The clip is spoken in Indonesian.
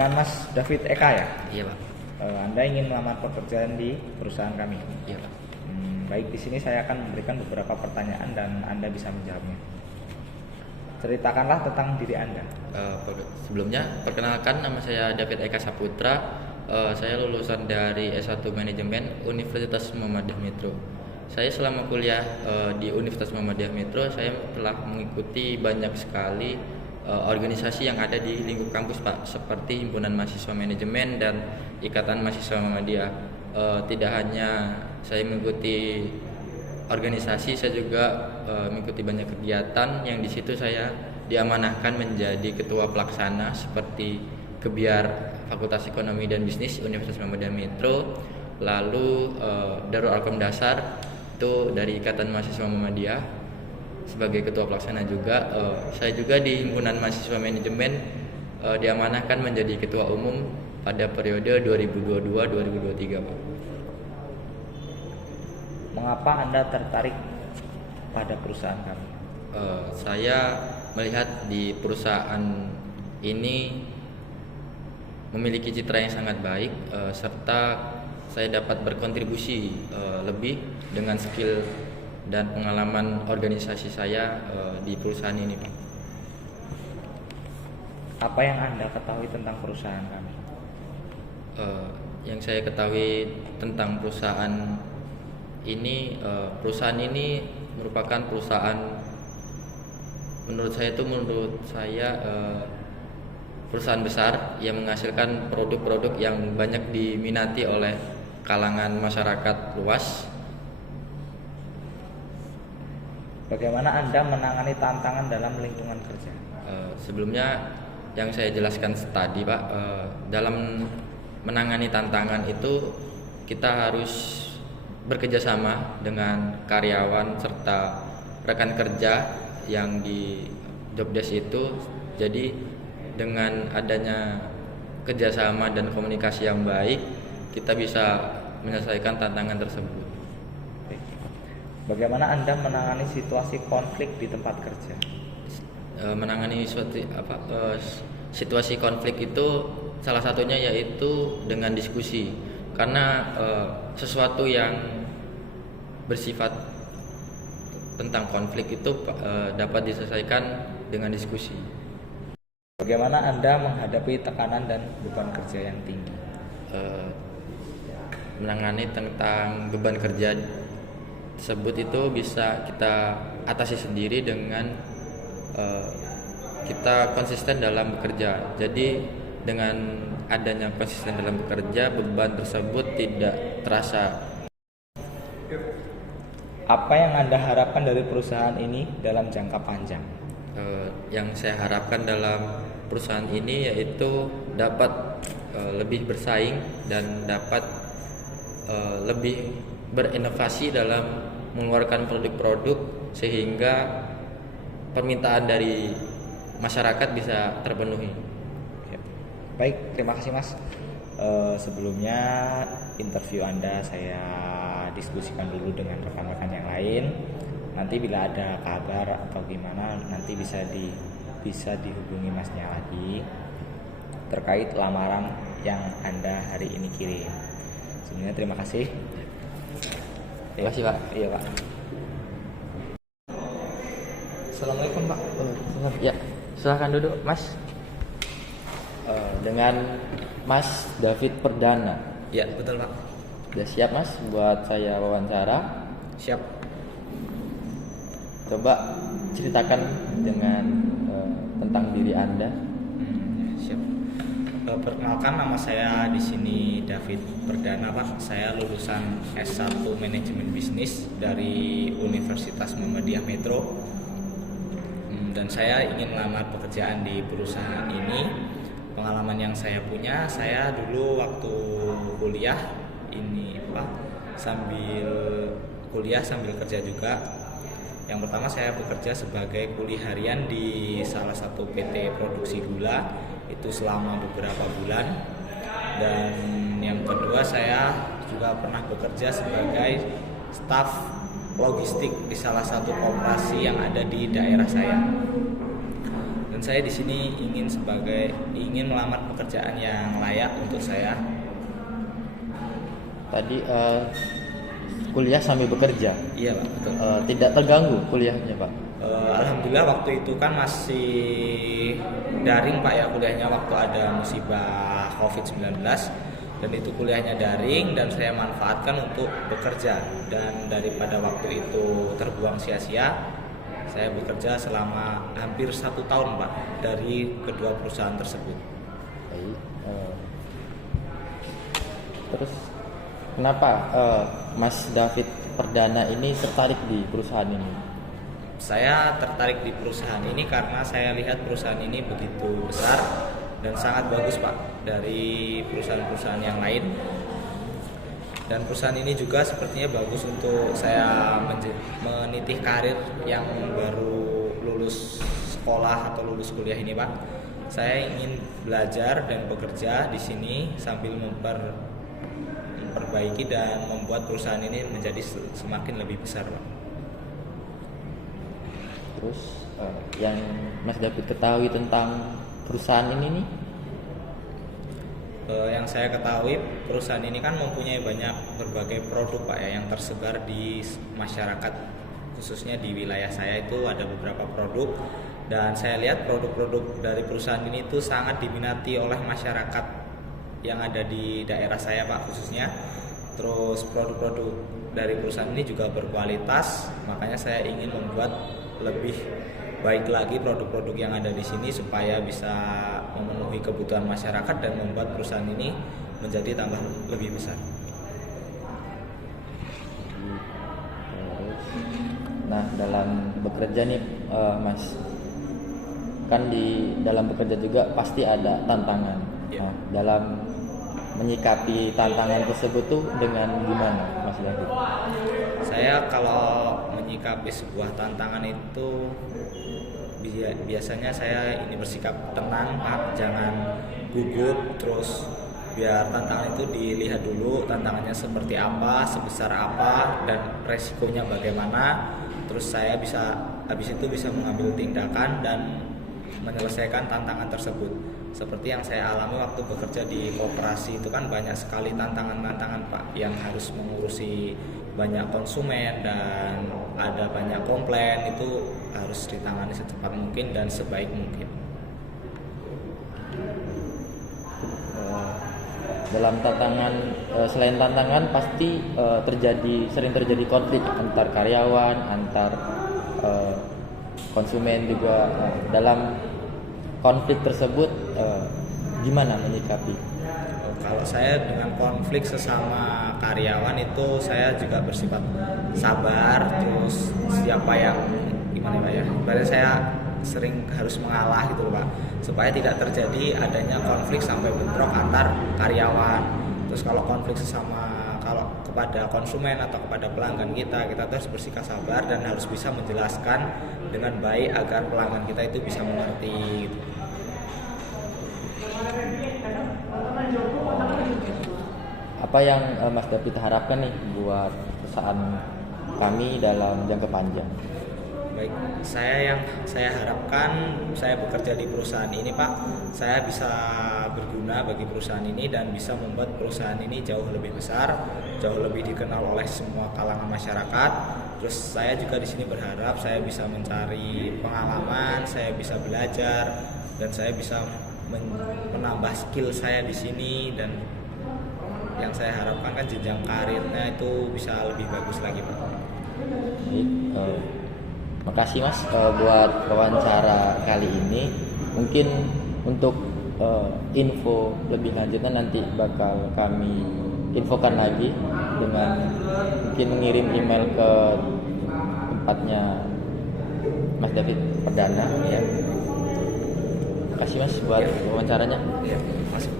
Dengan Mas David Eka ya? Iya Pak. Anda ingin melamar pekerjaan di perusahaan kami? Iya Pak. Baik, di sini saya akan memberikan beberapa pertanyaan dan Anda bisa menjawabnya. Ceritakanlah tentang diri Anda. Sebelumnya perkenalkan, nama saya David Eka Saputra. Saya lulusan dari S1 Manajemen Universitas Muhammadiyah Metro. Saya selama kuliah di Universitas Muhammadiyah Metro, saya telah mengikuti banyak sekali organisasi yang ada di lingkup kampus Pak, seperti Himpunan Mahasiswa Manajemen dan Ikatan Mahasiswa Muhammadiyah. Tidak hanya saya mengikuti organisasi, saya juga mengikuti banyak kegiatan yang di situ saya diamanahkan menjadi ketua pelaksana seperti Kebiar Fakultas Ekonomi dan Bisnis Universitas Muhammadiyah Metro, lalu Darul Arkom Dasar itu dari Ikatan Mahasiswa Muhammadiyah sebagai ketua pelaksana juga. Saya juga di Himpunan Mahasiswa Manajemen diamanahkan menjadi ketua umum pada periode 2022-2023 Pak. Mengapa Anda tertarik pada perusahaan kami? Saya melihat di perusahaan ini memiliki citra yang sangat baik, serta saya dapat berkontribusi lebih dengan skill dan pengalaman organisasi saya di perusahaan ini Pak. Apa yang Anda ketahui tentang perusahaan kami? Yang saya ketahui tentang perusahaan ini merupakan perusahaan, menurut saya perusahaan besar yang menghasilkan produk-produk yang banyak diminati oleh kalangan masyarakat luas. Bagaimana Anda menangani tantangan dalam lingkungan kerja? Sebelumnya yang saya jelaskan tadi Pak, dalam menangani tantangan itu kita harus bekerjasama dengan karyawan serta rekan kerja yang di jobdesk itu. Jadi dengan adanya kerjasama dan komunikasi yang baik, kita bisa menyelesaikan tantangan tersebut. Bagaimana Anda menangani situasi konflik di tempat kerja? Menangani situasi konflik itu salah satunya yaitu dengan diskusi, karena sesuatu yang bersifat tentang konflik itu dapat diselesaikan dengan diskusi. Bagaimana Anda menghadapi tekanan dan beban kerja yang tinggi? Menangani tentang beban kerja tersebut itu bisa kita atasi sendiri dengan kita konsisten dalam bekerja. Jadi dengan adanya konsisten dalam bekerja, beban tersebut tidak terasa. Apa yang Anda harapkan dari perusahaan ini dalam jangka panjang? Yang saya harapkan dalam perusahaan ini yaitu dapat lebih bersaing dan dapat lebih berinovasi dalam mengeluarkan produk-produk sehingga permintaan dari masyarakat bisa terpenuhi. Baik, terima kasih Mas. Sebelumnya interview Anda saya diskusikan dulu dengan rekan-rekan yang lain. Nanti bila ada kabar atau gimana, nanti bisa dihubungi Masnya lagi terkait lamaran yang Anda hari ini kirim. Sebelumnya terima kasih. Terima kasih Pak. Iya Pak. Assalamualaikum Pak. Ya, silahkan duduk Mas. Dengan Mas David Perdana. Ya betul Pak. Sudah siap Mas buat saya wawancara? Siap. Coba ceritakan dengan tentang diri Anda. Siap. Perkenalkan, nama saya di sini David Perdana Pak. Saya lulusan S1 Manajemen Bisnis dari Universitas Muhammadiyah Metro. Dan saya ingin melamar pekerjaan di perusahaan ini. Pengalaman yang saya punya, saya dulu waktu kuliah ini Pak, sambil kuliah sambil kerja juga. Yang pertama saya bekerja sebagai kuli harian di salah satu PT produksi gula itu selama beberapa bulan. Dan yang kedua saya juga pernah bekerja sebagai staf logistik di salah satu koperasi yang ada di daerah saya. Dan Dan saya di sini ingin melamar pekerjaan yang layak untuk saya. Tadi kuliah sambil bekerja. Iya Pak, betul. Tidak terganggu kuliahnya Pak? Alhamdulillah waktu itu kan masih daring Pak ya kuliahnya, waktu ada musibah COVID-19, dan itu kuliahnya daring dan saya manfaatkan untuk bekerja. Dan daripada waktu itu terbuang sia-sia, saya bekerja selama hampir 1 tahun Pak dari kedua perusahaan tersebut. Baik. Terus kenapa Mas David Perdana ini tertarik di perusahaan ini? Saya tertarik di perusahaan ini karena saya lihat perusahaan ini begitu besar dan sangat bagus Pak dari perusahaan-perusahaan yang lain. Dan perusahaan ini juga sepertinya bagus untuk saya meniti karir yang baru lulus sekolah atau lulus kuliah ini Pak. Saya ingin belajar dan bekerja di sini sambil memperbaiki dan membuat perusahaan ini menjadi semakin lebih besar Pak. Terus yang Mas David ketahui tentang perusahaan ini nih? Yang saya ketahui perusahaan ini kan mempunyai berbagai produk Pak ya yang tersebar di masyarakat, khususnya di wilayah saya itu ada beberapa produk, dan saya lihat produk-produk dari perusahaan ini itu sangat diminati oleh masyarakat yang ada di daerah saya Pak khususnya. Terus produk-produk dari perusahaan ini juga berkualitas, makanya saya ingin membuat lebih baik lagi produk-produk yang ada di sini supaya bisa memenuhi kebutuhan masyarakat dan membuat perusahaan ini menjadi tambah lebih besar. Nah, dalam bekerja nih Mas, kan di dalam bekerja juga pasti ada tantangan. Ya. Nah, dalam menyikapi tantangan tersebut tuh dengan gimana Mas David? Saya kalau menyikapi sebuah tantangan itu biasanya saya ini bersikap tenang Pak, jangan gugup, terus biar tantangan itu dilihat dulu tantangannya seperti apa, sebesar apa, dan resikonya bagaimana. Terus saya habis itu bisa mengambil tindakan dan menyelesaikan tantangan tersebut. Seperti yang saya alami waktu bekerja di koperasi itu kan banyak sekali tantangan-tantangan Pak, yang harus mengurusi banyak konsumen dan ada banyak komplain, itu harus ditangani secepat mungkin dan sebaik mungkin. Dalam tantangan, selain tantangan pasti sering terjadi konflik antar karyawan, antar konsumen juga. Dalam konflik tersebut gimana menyikapi? Kalau saya dengan konflik sesama karyawan itu saya juga bersifat sabar, terus siapa yang gimana Pak ya, ibaratnya saya sering harus mengalah gitu loh Pak, supaya tidak terjadi adanya konflik sampai bentrok antar karyawan. Terus kalau konflik kalau kepada konsumen atau kepada pelanggan kita harus bersikap sabar dan harus bisa menjelaskan dengan baik agar pelanggan kita itu bisa mengerti gitu. Apa yang Mas David harapkan nih buat perusahaan kami dalam jangka panjang? Baik, saya harapkan saya bekerja di perusahaan ini Pak, saya bisa berguna bagi perusahaan ini dan bisa membuat perusahaan ini jauh lebih besar, jauh lebih dikenal oleh semua kalangan masyarakat. Terus saya juga di sini berharap saya bisa mencari pengalaman, saya bisa belajar, dan saya bisa menambah skill saya di sini, dan yang saya harapkan kan jenjang karirnya itu bisa lebih bagus lagi Pak. Makasih Mas buat wawancara kali ini. Mungkin untuk info lebih lanjutnya nanti bakal kami infokan lagi dengan mungkin mengirim email ke tempatnya Mas David Perdana ya. Makasih Mas buat wawancaranya. Ya, masuk.